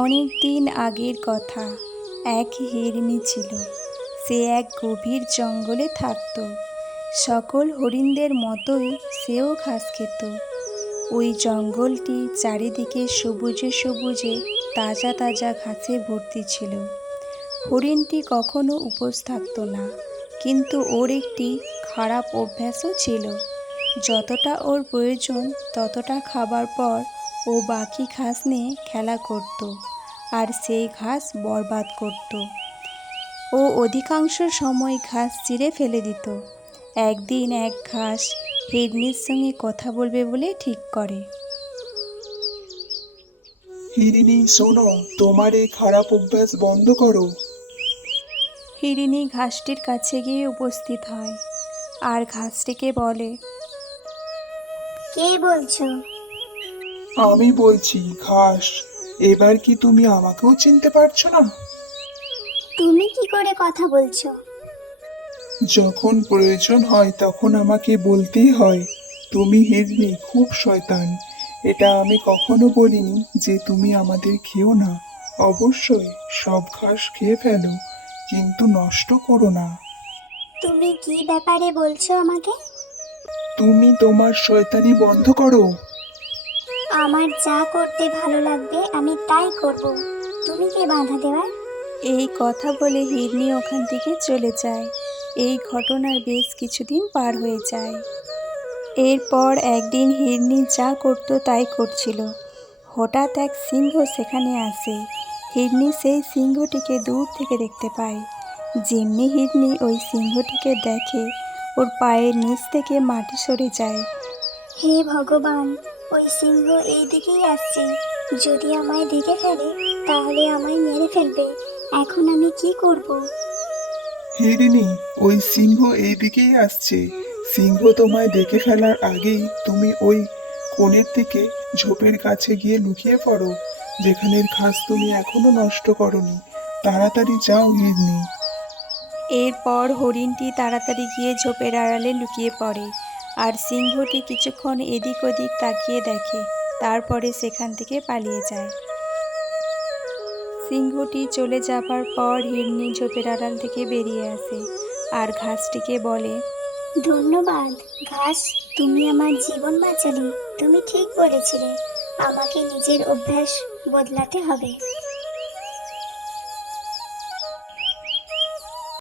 অনেক দিন আগের কথা। এক হিরণী ছিল। সে এক গভীর জঙ্গলে থাকত। সকল হরিণদের মতোই সেও ঘাস খেত। ওই জঙ্গলটি চারিদিকে সবুজে সবুজে তাজা তাজা ঘাসে ভর্তি ছিল। হরিণটি কখনো উপোস থাকত না, কিন্তু ওর একটি খারাপ অভ্যাসও ছিল। যতটা ওর প্রয়োজন ততটা খাবার পর ও বাকি ঘাস নিয়ে খেলা করত, আর সেই ঘাস বরবাদ করত। ও অধিকাংশ সময় ঘাস ছিঁড়ে ফেলে দিত। একদিন এক ঘাস হিরণীর সঙ্গে কথা বলবে বলে ঠিক করে। হিরিনি, শোনো, তোমার এই খারাপ অভ্যাস বন্ধ করো। হিরিনি ঘাসটির কাছে গিয়ে উপস্থিত হয় আর ঘাসটিকে বলে, কে বলছো? আমি বলছি ঘাস। এবার কি তুমি আমাকেও চিনতে পারছো না? তুমি কি করে কথা বলছো? যখন প্রয়োজন হয় তখন আমাকে বলতেই হয়। তুমি হিরনি খুব শয়তান। এটা আমি কখনো বলিনি যে তুমি আমাদের খেও না। অবশ্যই সব ঘাস খেয়ে ফেলো, কিন্তু নষ্ট করো না। তুমি কি ব্যাপারে বলছো আমাকে? তুমি তোমার শয়তানি বন্ধ করো। আমার যা করতে ভালো লাগবে আমি তাই করব। তুমি কে বাধা দেওয়ার? এই কথা বলে হিরণী ওখান থেকে চলে যায়। এই ঘটনার বেশ কিছুদিন পার হয়ে যায়। এরপর একদিন হিরণী যা করতো তাই করছিল। হঠাৎ এক সিংহ সেখানে আসে। হিরণী সেই সিংহটিকে দূর থেকে দেখতে পায়। যেমনি হিরণী ওই সিংহটিকে দেখে, ওর পায়ের নিচ থেকে মাটি সরে যায়। হে ভগবান, ওই সিংহ এই দিকেই আসছে। যদি আমায় দেখে ফেলে তাহলে আমায় মেরে ফেলবে। এখন আমি কি করব? হিরিনি, ওই সিংহ এই দিকেই আসছে। সিংহ তোমায় দেখে ফেলার আগেই তুমি ওই কোণের দিকে ঝোপের কাছে গিয়ে লুকিয়ে পড়ো, যেখানের ঘাস তুমি এখনো নষ্ট করনি। তাড়াতাড়ি যাও হিরনি। এরপর হরিণটি তাড়াতাড়ি গিয়ে ঝোপের আড়ালে লুকিয়ে পড়ে, আর সিংহটি কিছুক্ষণ এদিক ওদিক তাকিয়ে দেখে, তারপরে সেখান থেকে পালিয়ে যায়। সিংহটি চলে যাবার পর হিরণী ঝোপের আড়াল থেকে বেরিয়ে আসে আর ঘাসটিকে বলে, ধন্যবাদ ঘাস, তুমি আমার জীবন বাঁচালে। তুমি ঠিক বলেছিলে, আমাকে নিজের অভ্যাস বদলাতে হবে।